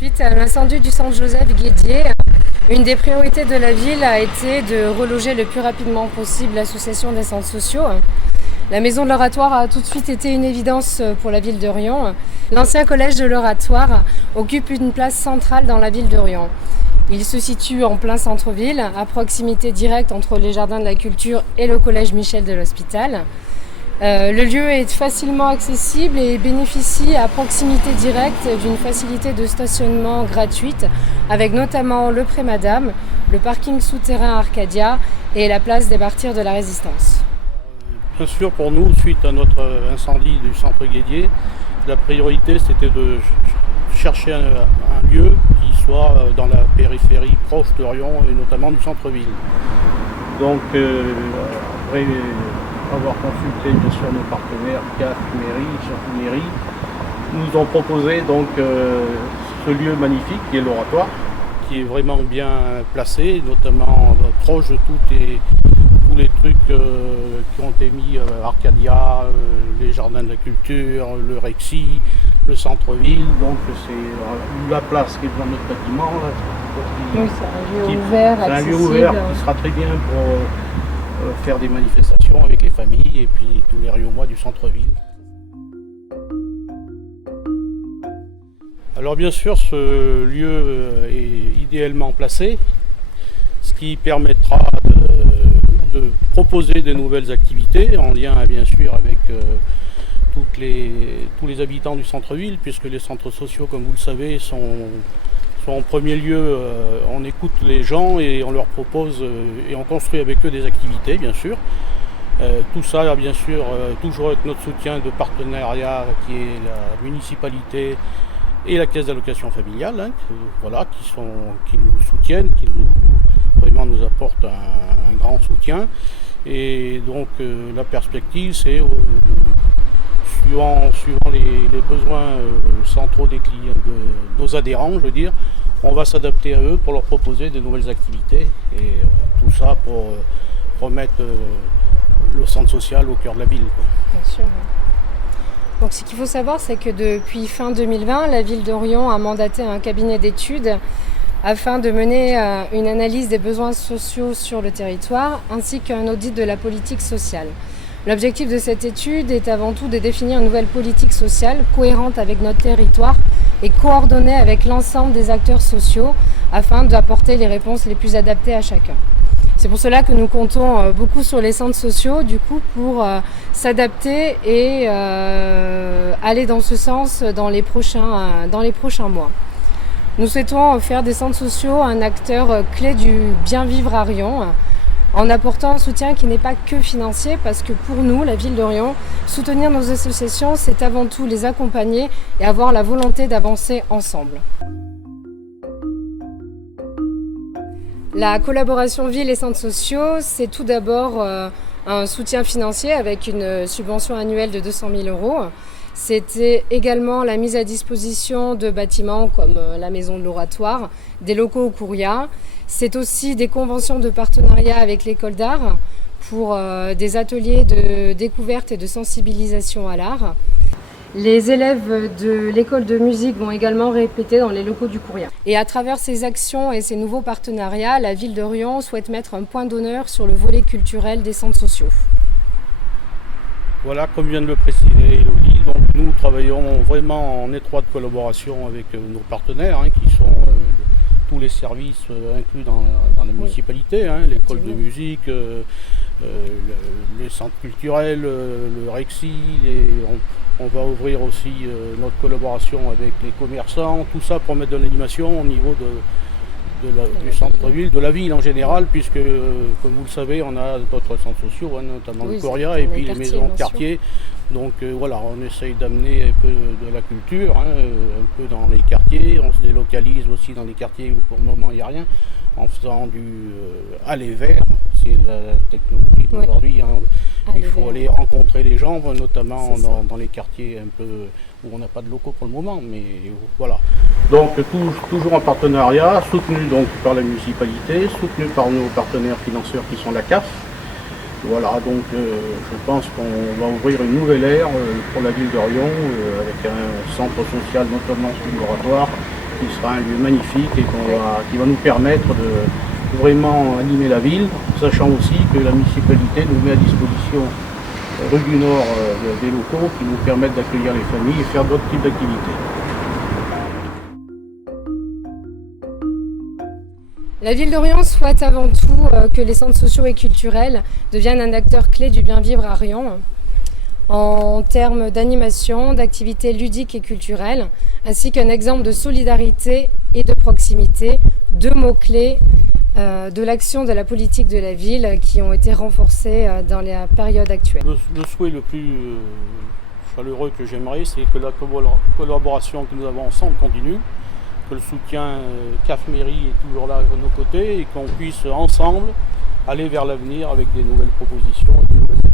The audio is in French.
Suite à l'incendie du centre Joseph Guédier, une des priorités de la ville a été de reloger le plus rapidement possible l'association des centres sociaux. La maison de l'Oratoire a tout de suite été une évidence pour la ville de Riom. L'ancien collège de l'Oratoire occupe une place centrale dans la ville de Riom. Il se situe en plein centre-ville, à proximité directe entre les jardins de la culture et le collège Michel de l'Hospital. Le lieu est facilement accessible et bénéficie à proximité directe d'une facilité de stationnement gratuite, avec notamment le Pré Madame, le parking souterrain Arcadia et la place des martyrs de la Résistance. Bien sûr, pour nous, suite à notre incendie du centre Guédier, la priorité c'était de chercher un lieu qui soit dans la périphérie proche de Riom et notamment du centre-ville. Donc, après avoir consulté bien sûr nos partenaires, CAF, mairie, surtout mairie, nous ont proposé donc ce lieu magnifique qui est l'Oratoire, qui est vraiment bien placé, notamment proche de tous les trucs qui ont été mis, Arcadia, les jardins de la culture, le Rexy, le centre-ville, donc c'est la place qui est dans notre bâtiment. Là, oui, c'est un lieu ouvert, c'est un lieu ouvert qui sera très bien pour faire des manifestations avec les familles et puis tous les Riomois du centre-ville. Alors bien sûr, ce lieu est idéalement placé, ce qui permettra de proposer de nouvelles activités en lien bien sûr avec tous les habitants du centre-ville, puisque les centres sociaux, comme vous le savez, sont en premier lieu, on écoute les gens et on leur propose et on construit avec eux des activités, bien sûr. Tout ça, bien sûr, toujours avec notre soutien de partenariat qui est la municipalité et la caisse d'allocation familiale, hein, voilà, qui nous soutiennent, vraiment nous apportent un grand soutien. Et donc la perspective, c'est suivant les besoins centraux des clients, de nos adhérents, je veux dire, on va s'adapter à eux pour leur proposer de nouvelles activités et tout ça pour remettre le centre social au cœur de la ville, quoi. Bien sûr. Donc ce qu'il faut savoir, c'est que depuis fin 2020, la ville de Riom a mandaté un cabinet d'études afin de mener une analyse des besoins sociaux sur le territoire ainsi qu'un audit de la politique sociale. L'objectif de cette étude est avant tout de définir une nouvelle politique sociale cohérente avec notre territoire et coordonnée avec l'ensemble des acteurs sociaux afin d'apporter les réponses les plus adaptées à chacun. C'est pour cela que nous comptons beaucoup sur les centres sociaux du coup pour s'adapter et aller dans ce sens dans les prochains mois. Nous souhaitons faire des centres sociaux un acteur clé du bien vivre à Riom, en apportant un soutien qui n'est pas que financier, parce que pour nous, la ville de Riom, soutenir nos associations, c'est avant tout les accompagner et avoir la volonté d'avancer ensemble. La collaboration ville et centres sociaux, c'est tout d'abord un soutien financier avec une subvention annuelle de 200 000 €. C'était également la mise à disposition de bâtiments comme la maison de l'Oratoire, des locaux au Couria. C'est aussi des conventions de partenariat avec l'école d'art pour des ateliers de découverte et de sensibilisation à l'art. Les élèves de l'école de musique vont également répéter dans les locaux du Couria. Et à travers ces actions et ces nouveaux partenariats, la ville de Riom souhaite mettre un point d'honneur sur le volet culturel des centres sociaux. Voilà, comme vient de le préciser Elodie, donc nous travaillons vraiment en étroite collaboration avec nos partenaires, hein, qui sont tous les services inclus dans la municipalité, hein, l'école de musique, les centres culturels, le Rexy, on va ouvrir aussi notre collaboration avec les commerçants, tout ça pour mettre de l'animation au niveau du centre-ville, de la ville en général, puisque comme vous le savez, on a d'autres centres sociaux, hein, notamment le Coria et puis les maisons de quartier. Donc voilà, on essaye d'amener un peu de la culture, hein, un peu dans les quartiers. On se délocalise aussi dans les quartiers où pour le moment il n'y a rien, en faisant du aller vers. C'est la technologie d'aujourd'hui. Hein. Il faut aller rencontrer les gens, notamment dans les quartiers un peu où on n'a pas de locaux pour le moment, mais voilà. Donc toujours en partenariat, soutenu donc par la municipalité, soutenu par nos partenaires financiers qui sont la CAF. Voilà, donc je pense qu'on va ouvrir une nouvelle ère pour la ville de Riom avec un centre social notamment sur l'Oratoire qui sera un lieu magnifique et qui va nous permettre de vraiment animer la ville, sachant aussi que la municipalité nous met à disposition rue du Nord des locaux qui nous permettent d'accueillir les familles et faire d'autres types d'activités. La ville d'Orion souhaite avant tout que les centres sociaux et culturels deviennent un acteur clé du bien vivre à Riom, en termes d'animation, d'activités ludiques et culturelles, ainsi qu'un exemple de solidarité et de proximité, deux mots-clés de l'action de la politique de la ville qui ont été renforcés dans la période actuelle. Le souhait le plus chaleureux que j'aimerais, c'est que la collaboration que nous avons ensemble continue, que le soutien CAF Mairie est toujours là à nos côtés et qu'on puisse ensemble aller vers l'avenir avec des nouvelles propositions et de nouvelles